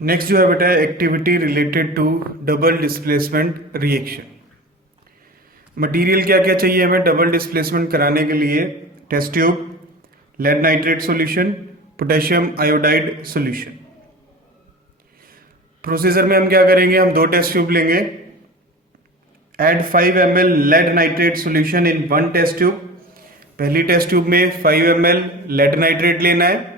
Next जो है बेटा activity related to double displacement reaction. Material क्या क्या चाहिए हमें डबल डिस्प्लेसमेंट कराने के लिए? Test tube, lead nitrate solution, potassium iodide solution. Procedure में हम क्या करेंगे, हम दो टेस्ट ट्यूब लेंगे। Add 5 ml lead nitrate solution in one test tube. पहली टेस्ट ट्यूब में 5 ml लेड नाइट्रेट लेना है,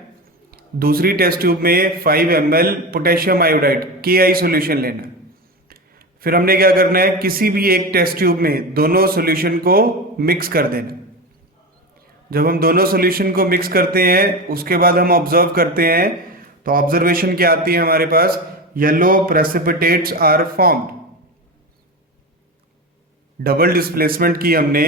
दूसरी टेस्ट ट्यूब में 5 ml potassium iodide KI solution लेना है। फिर हमने क्या करना है, किसी भी एक टेस्ट ट्यूब में दोनों सॉल्यूशन को मिक्स कर देना। जब हम दोनों सॉल्यूशन को मिक्स करते हैं उसके बाद हम ऑब्जर्व करते हैं, तो ऑब्जर्वेशन क्या आती है हमारे पास, yellow precipitates are formed. Double displacement की हमने,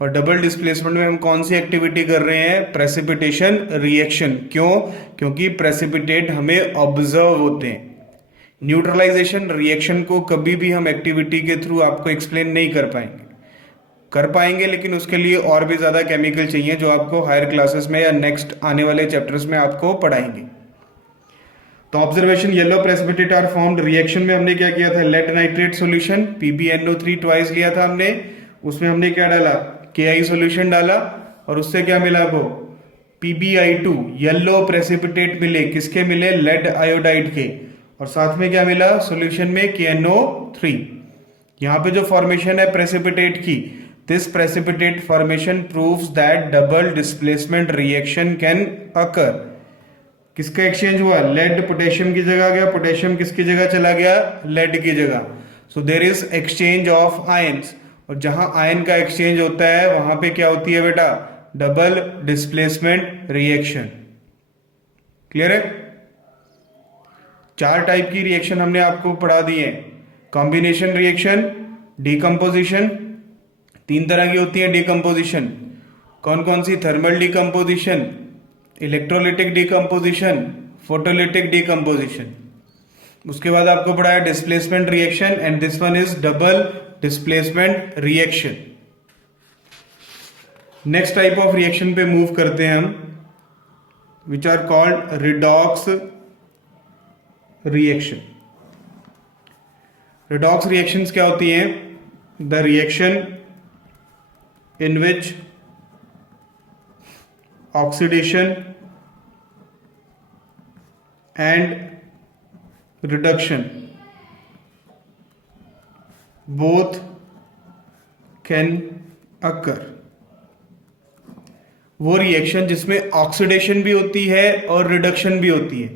और डबल डिस्प्लेसमेंट में हम कौन सी एक्टिविटी कर रहे हैं, प्रेसिपिटेशन रिएक्शन। क्यों? क्योंकि प्रेसिपिटेट हमें ऑब्जर्व होते हैं। न्यूट्रलाइजेशन रिएक्शन को कभी भी हम एक्टिविटी के थ्रू आपको एक्सप्लेन नहीं कर पाएंगे, लेकिन उसके लिए और भी ज्यादा केमिकल चाहिए जो आपको हायर क्लासेस में या नेक्स्ट आने वाले चैप्टर्स में आपको पढ़ाएंगे। तो observation, yellow precipitate are formed. Reaction में हमने क्या किया था, lead nitrate solution PbNO3 twice लिया था हमने, उसमें हमने क्या डाला, KI सॉल्यूशन डाला, और उससे क्या मिला वो PbI2 येलो प्रेसिपिटेट मिले। किसके मिले? लेड आयोडाइड के। और साथ में क्या मिला सॉल्यूशन में, KNO3। यहां पे जो फॉर्मेशन है प्रेसिपिटेट की, this precipitate formation proves that double displacement reaction can occur. किसका एक्सचेंज हुआ, लेड पोटेशियम की जगह गया, पोटेशियम किसकी जगह चला गया, लेड की जगह। So there is exchange of ions, और जहां आयन का एक्सचेंज होता है वहां पे क्या होती है बेटा, डबल डिस्प्लेसमेंट रिएक्शन। क्लियर है? चार टाइप की रिएक्शन हमने आपको पढ़ा दी है। कॉम्बिनेशन रिएक्शन, डिकम्पोजिशन, तीन तरह की होती है डिकम्पोजिशन। कौन कौन सी? Thermal decomposition, electrolytic decomposition, photolytic decomposition. उसके बाद आपको पढ़ा है displacement reaction, and this one is double displacement reaction. Next type of reaction पे मूव करते हैं हम, which are called redox reaction. Redox reactions क्या होती हैं? The reaction in which oxidation and reduction both can occur. वो reaction जिसमें oxidation भी होती है और रिडक्शन भी होती है,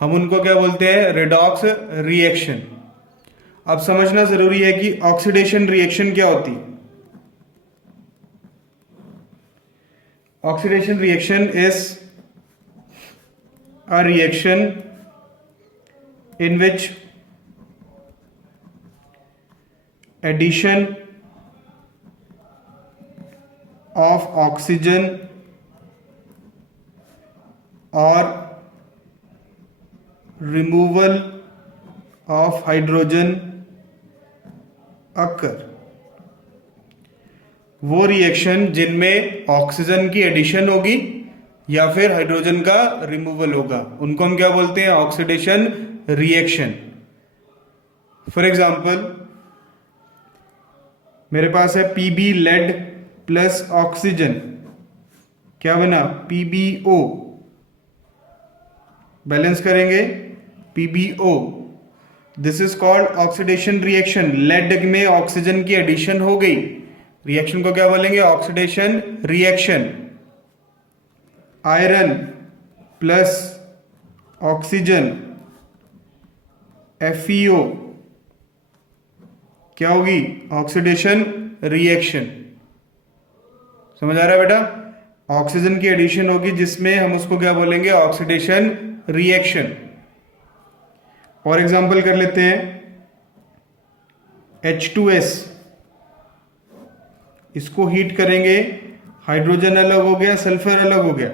हम उनको क्या बोलते हैं, रिडॉक्स रिएक्शन। अब समझना जरूरी है कि ऑक्सीडेशन रिएक्शन क्या होती है। Oxidation reaction is a reaction in which addition of oxygen or removal of hydrogen occur। वो रिएक्शन जिनमें ऑक्सीजन की एडिशन होगी या फिर हाइड्रोजन का रिमूवल होगा, उनको हम क्या बोलते हैं, ऑक्सीडेशन रिएक्शन। फॉर एग्जाम्पल मेरे पास है Pb लेड प्लस ऑक्सीजन, क्या बना, PbO। बैलेंस करेंगे PbO, this is called oxidation reaction. Lead में ऑक्सीजन की एडिशन हो गई, रिएक्शन को क्या बोलेंगे, oxidation reaction. Iron plus oxygen FeO क्या होगी, ऑक्सीडेशन रिएक्शन। समझ आ रहा है बेटा? ऑक्सीजन की एडिशन होगी जिसमें हम उसको क्या बोलेंगे, ऑक्सीडेशन रिएक्शन। और एग्जांपल कर लेते हैं, H2S, इसको हीट करेंगे, हाइड्रोजन अलग हो गया, सल्फर अलग हो गया।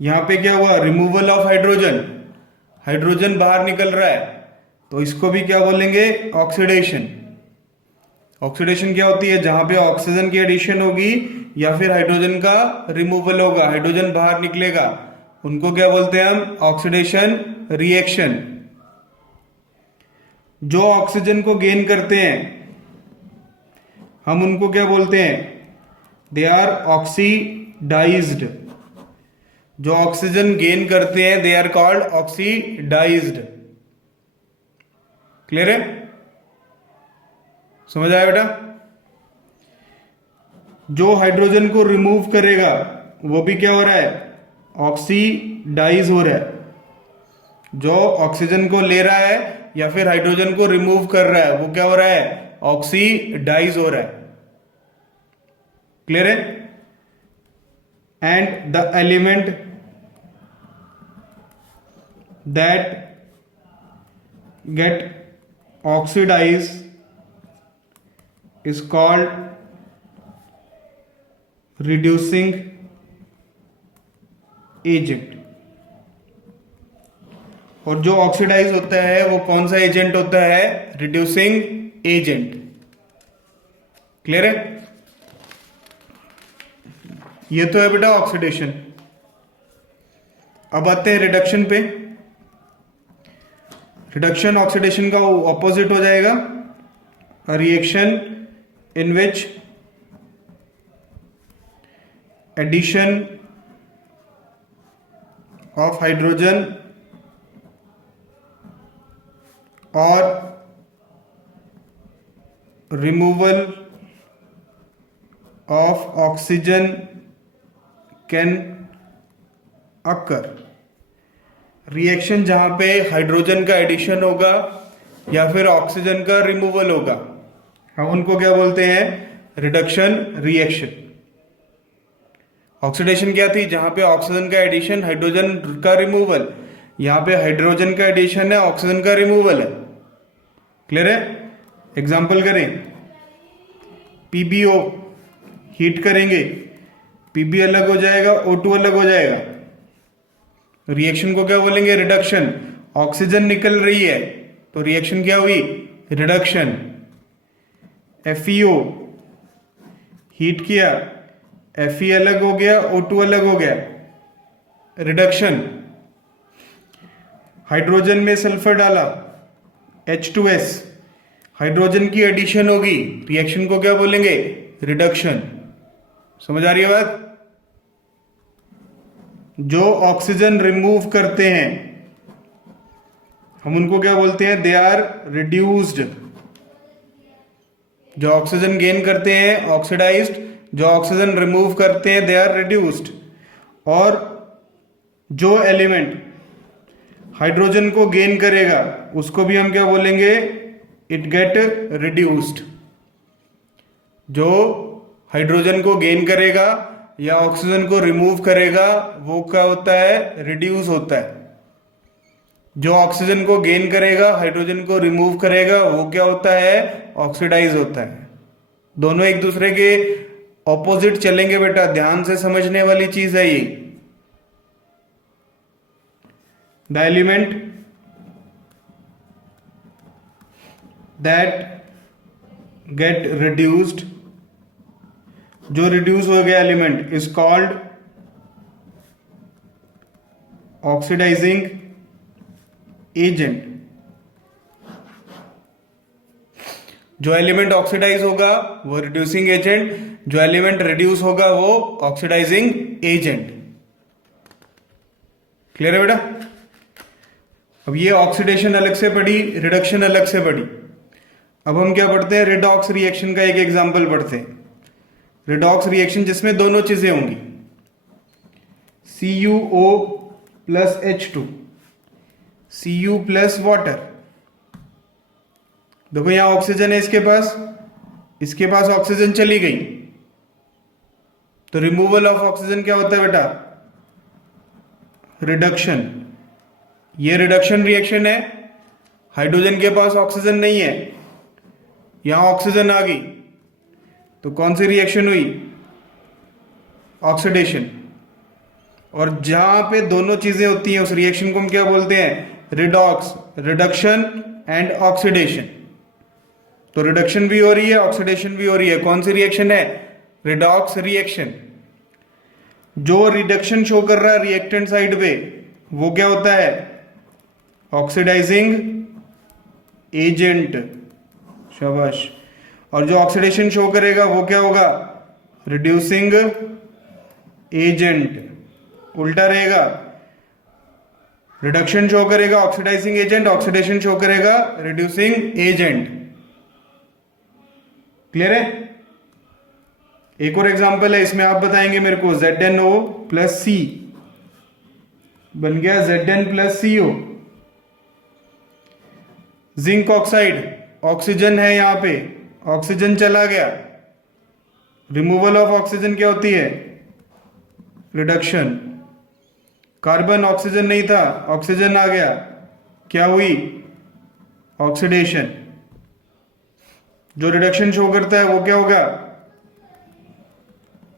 यहां पे क्या हुआ, रिमूवल ऑफ हाइड्रोजन, हाइड्रोजन बाहर निकल रहा है, तो इसको भी क्या बोलेंगे, ऑक्सीडेशन। ऑक्सीडेशन क्या होती है, जहां पे ऑक्सीजन की एडिशन होगी या फिर हाइड्रोजन का रिमूवल होगा, हाइड्रोजन बाहर निकलेगा, उनको क्या बोलते हैं हम, ऑक्सीडेशन रिएक्शन। जो ऑक्सीजन को गेन करते हैं हम उनको क्या बोलते हैं? They are oxidised. जो ऑक्सीजन गेन करते हैं they are called oxidised. Clear है? समझ आया बेटा? जो हाइड्रोजन को रिमूव करेगा वो भी क्या हो रहा है? ऑक्सीडाइज हो रहा है। जो ऑक्सीजन को ले रहा है या फिर हाइड्रोजन को रिमूव कर रहा है वो क्या हो रहा है? ऑक्सीडाइज हो रहा है। क्लियर है? And the element that get oxidise is called reducing agent. और जो ऑक्सीडाइज होता है वो कौन सा एजेंट होता है? Reducing agent. क्लियर है? ये तो है बेटा ऑक्सीडेशन। अब आते हैं रिडक्शन पे। रिडक्शन ऑक्सीडेशन का ऑपोजिट हो जाएगा। A reaction in which addition of hydrogen और removal of oxygen can occur. Reaction जहां पे हाइड्रोजन का एडिशन होगा या फिर ऑक्सीजन का रिमूवल होगा हम उनको क्या बोलते हैं? Reduction reaction. ऑक्सीडेशन क्या थी? जहां पे ऑक्सीजन का एडिशन, हाइड्रोजन का रिमूवल। यहां पे हाइड्रोजन का एडिशन है, ऑक्सीजन का रिमूवल है। क्लियर है? एग्जांपल करें, पीबीओ हीट करेंगे, पीबी अलग हो जाएगा, O2 अलग हो जाएगा। रिएक्शन को क्या बोलेंगे? रिडक्शन। ऑक्सीजन निकल रही है तो रिएक्शन क्या हुई? रिडक्शन। FeO हीट किया, Fe अलग हो गया, O2 अलग हो गया, रिडक्शन। हाइड्रोजन में सल्फर डाला, H2S, हाइड्रोजन की एडिशन होगी, रिएक्शन को क्या बोलेंगे? रिडक्शन। समझ आ रही है बात? जो ऑक्सीजन रिमूव करते हैं हम उनको क्या बोलते हैं? They are reduced. जो ऑक्सीजन गेन करते हैं ऑक्सीडाइज्ड, जो ऑक्सीजन रिमूव करते हैं दे आर रिड्यूस्ड। और जो एलिमेंट हाइड्रोजन को गेन करेगा उसको भी हम क्या बोलेंगे? It get reduced. जो हाइड्रोजन को गेन करेगा या ऑक्सीजन को रिमूव करेगा वो क्या होता है? रिड्यूस होता है। जो ऑक्सीजन को गेन करेगा, हाइड्रोजन को रिमूव करेगा वो क्या होता है? ऑक्सीडाइज होता है। दोनों एक दूसरे के ऑपोजिट चलेंगे बेटा, ध्यान से समझने वाली चीज है ये। The element that get reduced, जो रिड्यूस हो गया element, is called oxidising agent. जो एलिमेंट ऑक्सीडाइज होगा वो रिड्यूसिंग एजेंट, जो एलिमेंट रिड्यूस होगा वो ऑक्सीडाइजिंग एजेंट। क्लियर है बेटा? अब ये ऑक्सीडेशन अलग से पढ़ी, रिडक्शन अलग से पढ़ी। अब हम क्या पढ़ते हैं? रिडॉक्स रिएक्शन का एक एग्जांपल पढ़ते हैं। रिडॉक्स रिएक्शन जिसमें दोनों चीजें होंगी, CuO plus H2, Cu plus water. देखो यहां ऑक्सीजन है इसके पास ऑक्सीजन चली गई तो रिमूवल ऑफ ऑक्सीजन क्या होता है बेटा? रिडक्शन। ये रिडक्शन रिएक्शन है। हाइड्रोजन के पास ऑक्सीजन नहीं है, यहां ऑक्सीजन आ गई तो कौन सी रिएक्शन हुई? ऑक्सीडेशन। और जहां पे दोनों चीजें होती हैं उस रिएक्शन को हम क्या बोलते हैं? रिडॉक्स। Reduction and oxidation. तो रिडक्शन भी हो रही है, ऑक्सीडेशन भी हो रही है। कौन सी रिएक्शन है? Redox reaction. जो रिडक्शन शो कर रहा है रिएक्टेंट साइड पे वो क्या होता है? ऑक्सीडाइजिंग एजेंट, शाबाश। और जो ऑक्सीडेशन शो करेगा वो क्या होगा? Reducing agent. उल्टा रहेगा, रिडक्शन शो करेगा ऑक्सीडाइजिंग एजेंट, ऑक्सीडेशन शो करेगा रिड्यूसिंग एजेंट। क्लियर है? एक और एग्जांपल है, इसमें आप बताएंगे मेरे को ZnO प्लस C बन गया Zn plus CO। Zinc oxide, oxygen है यहां पे, ऑक्सीजन चला गया, रिमूवल ऑफ ऑक्सीजन क्या होती है? रिडक्शन। कार्बन, ऑक्सीजन नहीं था, ऑक्सीजन आ गया, क्या हुई? ऑक्सीडेशन। जो रिडक्शन शो करता है वो क्या होगा?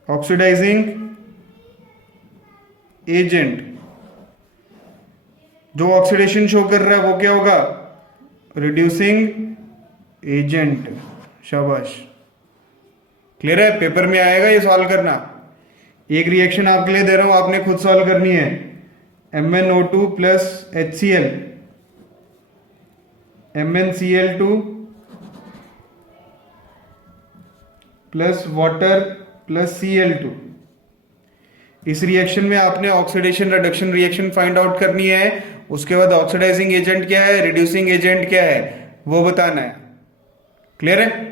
Oxidising agent. जो ऑक्सीडेशन शो कर रहा है वो क्या होगा? Reducing agent. शाबाश। क्लियर है? पेपर में आएगा ये सॉल्व करना। एक रिएक्शन आपके लिए दे रहा हूं, आपने खुद सॉल्व करनी है। MnO2 plus HCl, MnCl2 plus water plus Cl2। इस रिएक्शन में आपने oxidation reduction reaction find out करनी है। उसके बाद ऑक्सीडाइजिंग एजेंट क्या है, रिड्यूसिंग एजेंट क्या है, वो बताना है। क्लियर है?